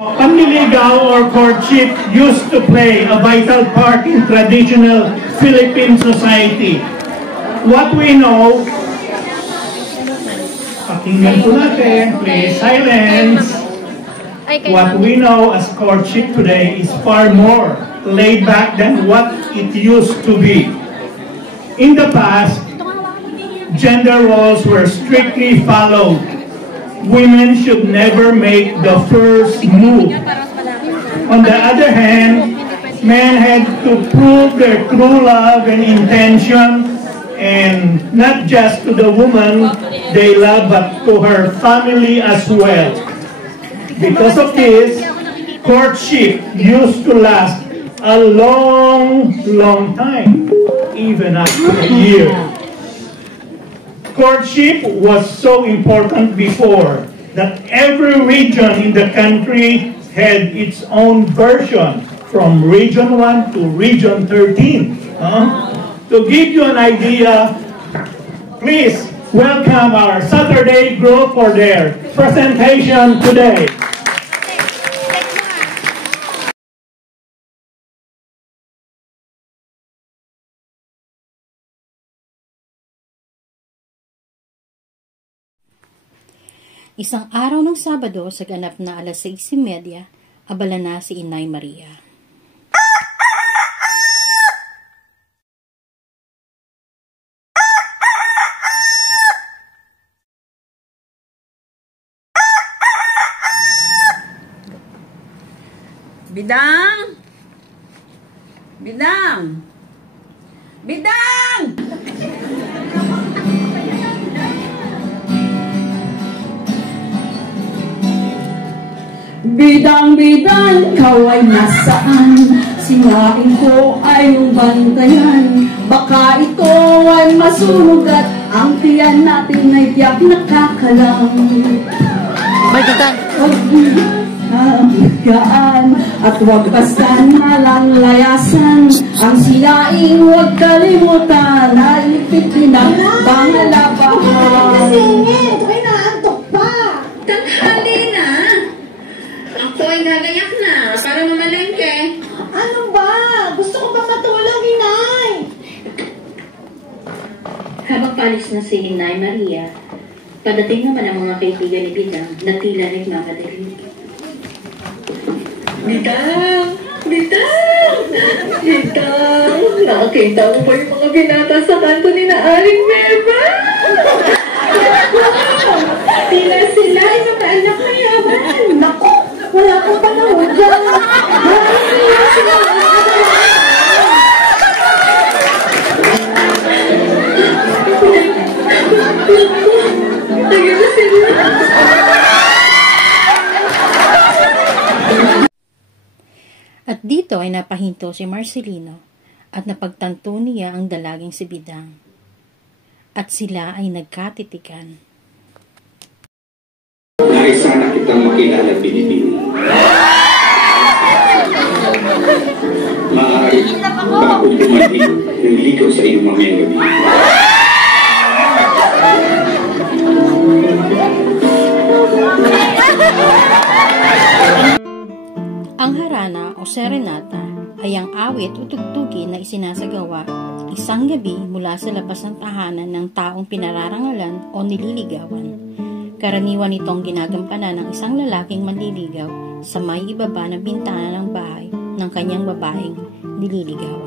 Panliligaw or courtship used to play a vital part in traditional Philippine society. What we know, pakinggan po natin, please, silence. What we know as courtship today is far more laid back than what it used to be. In the past, gender roles were strictly followed. Women should never make the first move. On the other hand, men had to prove their true love and intention, and not just to the woman they love, but to her family as well. Because of this, courtship used to last a long, long time, even after a year. Courtship was so important before that every region in the country had its own version, from Region 1 to Region 13. To give you an idea, please welcome our Saturday group for their presentation today. Isang araw ng Sabado sa ganap na 6:30, abala na si Inay Maria. Bidang! Bidang! Bidang! Bidang-bidang, ikaw ay nasaan? Sinain ko ay yung bantayan. Baka ito ay masunog at ang tiyan natin ay tiyak nakakalang. Balikan! At huwag basta nalang layasan. Ang sinaing huwag kalimutan. Nailipit din ang pangalabahan. Nasingit! Ay, naantok pa! Tanghali na! Ako ay gagayak na para mamalengke. Ano ba? Gusto ko ba matulog, Inay? Habang palis na si Inay Maria, padating naman ang mga kaibigan ni Bidang na tila nagmamadaling. Bidang! Bidang! Bidang! Nakakita mo pa yung mga binata sa kanto ni na Aling Beba? Tila sila ay nakaanak na yaman. Naku! Wala kang panahon dyan. Maraming sila. Ayun na sila. At dito ay napahinto si Marcelino at napagtanto niya ang dalaging si Bidang. At sila ay nagkatitikan. Nais sana kitang makilala, Binibini. Maaari ba akong dumating ng ligaw sa iyong mamayang gabi? Ang harana o serenata ay ang awit o tugtugin na isinasagawa isang gabi mula sa labas ng tahanan ng taong pinararangalan o nililigawan. Karaniwan itong ginagampanan ng isang lalaking manliligaw sa may ibaba ng bintana ng bahay ng kanyang babaeng nililigawan.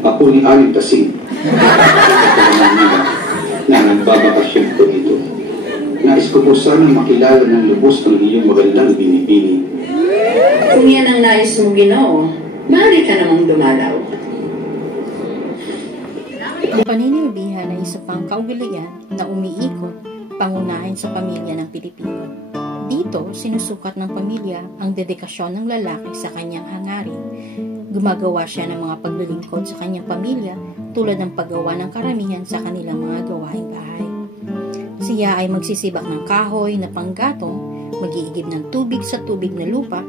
apo ni Aling Tasing na nagbabakasyon ko dito. Nais ko po sana makilala ng lubos ng iyong magandang binibini. Kung yan ang nais mong Ginoo, maaari ka namang dumalaw. Ang paninilbihan ay isa pang kaugalian na umiikot pangunahin sa pamilya ng Pilipino. Dito, sinusukat ng pamilya ang dedikasyon ng lalaki sa kanyang hangarin. Gumagawa siya ng mga paglilingkod sa kanyang pamilya tulad ng paggawa ng karamihan sa kanilang mga gawaing bahay. Siya ay magsisibak ng kahoy na panggatong, mag-iigib ng tubig sa tubig na lupa,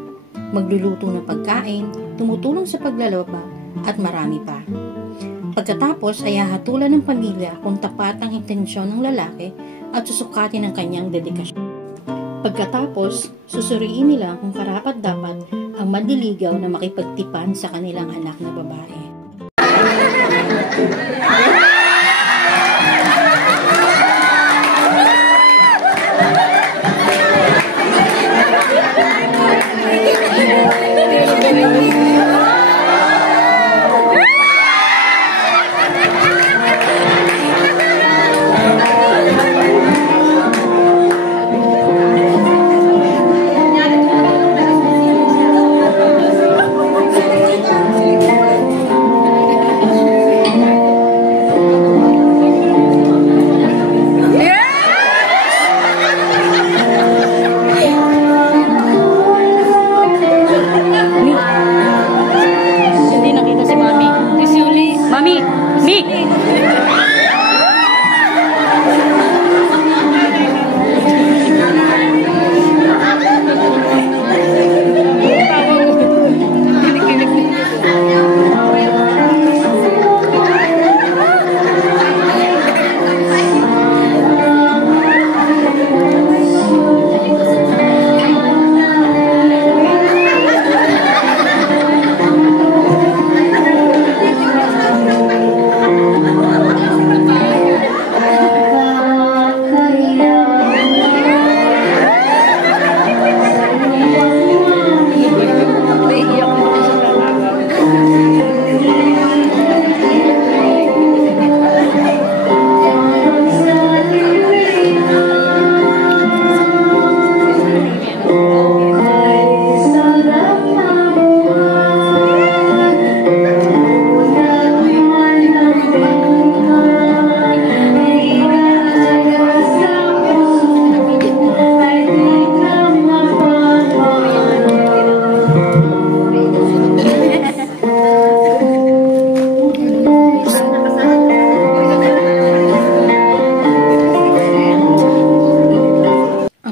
magluluto ng pagkain, tumutulong sa paglalaba, at marami pa. Pagkatapos ay hahatulan ng pamilya kung tapat ang intensyon ng lalaki at susukatin ang kanyang dedikasyon. Pagkatapos, susuriin nila kung karapat-dapat ang mandiligaw na makipagtipan sa kanilang anak na babae.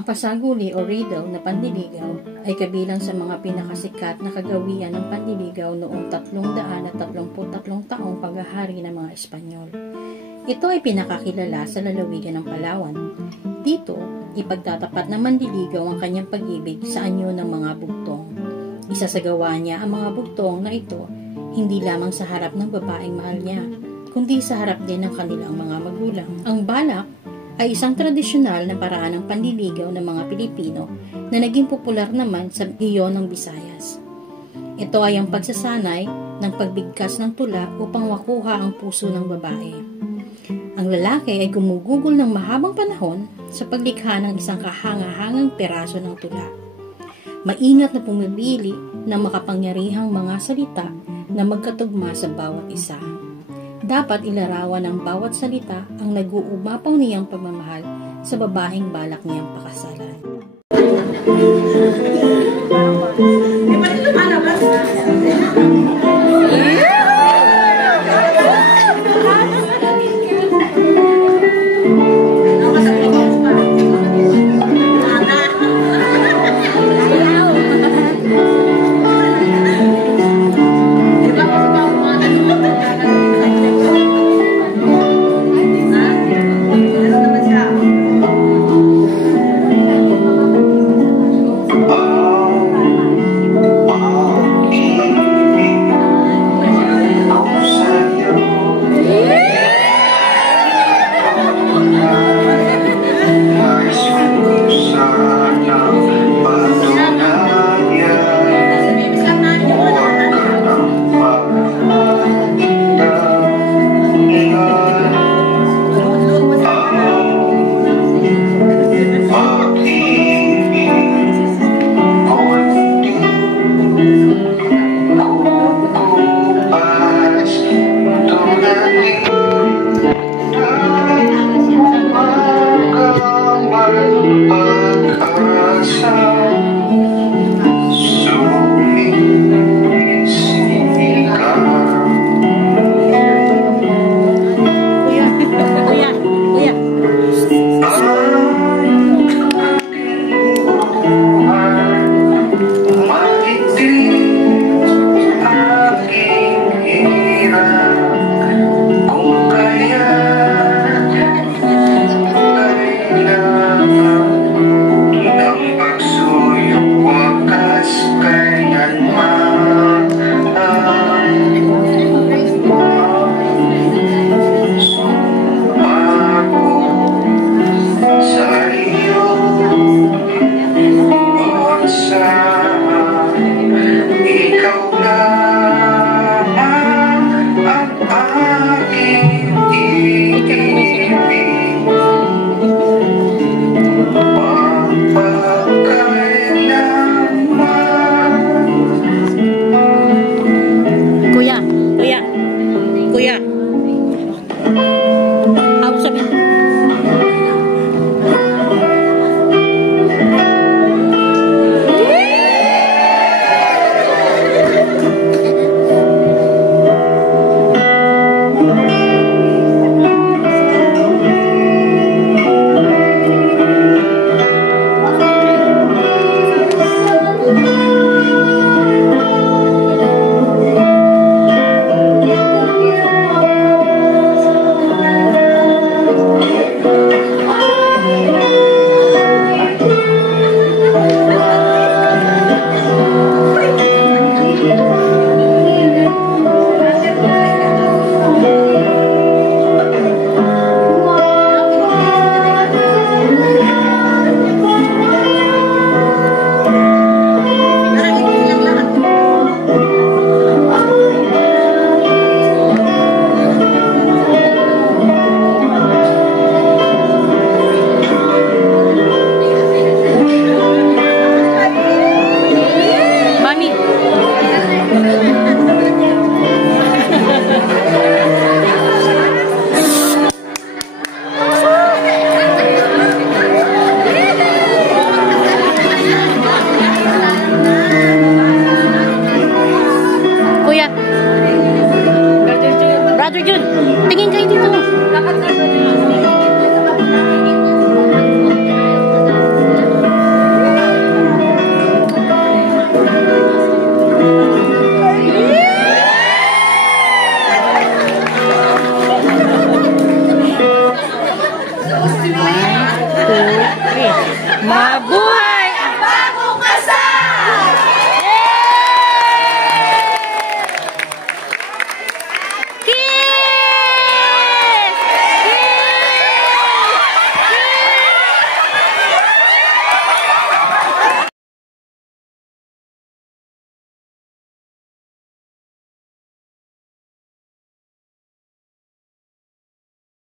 Pasaguli o riddle na panliligaw ay kabilang sa mga pinakasikat na kagawian ng panliligaw noong 333 taong paghahari ng mga Espanyol. Ito ay pinakakilala sa lalawigan ng Palawan. Dito, ipagtatapat ng manliligaw ang kanyang pag-ibig sa anyo ng mga bugtong. Isasagawa niya ang mga bugtong na ito hindi lamang sa harap ng babaeng mahal niya, kundi sa harap din ng kanilang mga magulang. Ang balak ay isang tradisyonal na paraan ng panliligaw ng mga Pilipino na naging popular naman sa iyon ng Visayas. Ito ay ang pagsasanay ng pagbigkas ng tula upang makuha ang puso ng babae. Ang lalaki ay gumugugol ng mahabang panahon sa paglikha ng isang kahanga-hangang peraso ng tula. Maingat na pumipili ng makapangyarihang mga salita na magkatugma sa bawat isa. Dapat ilarawan ng bawat salita ang nag-uumapaw niyang pagmamahal sa babaeng balak niyang pakasalan.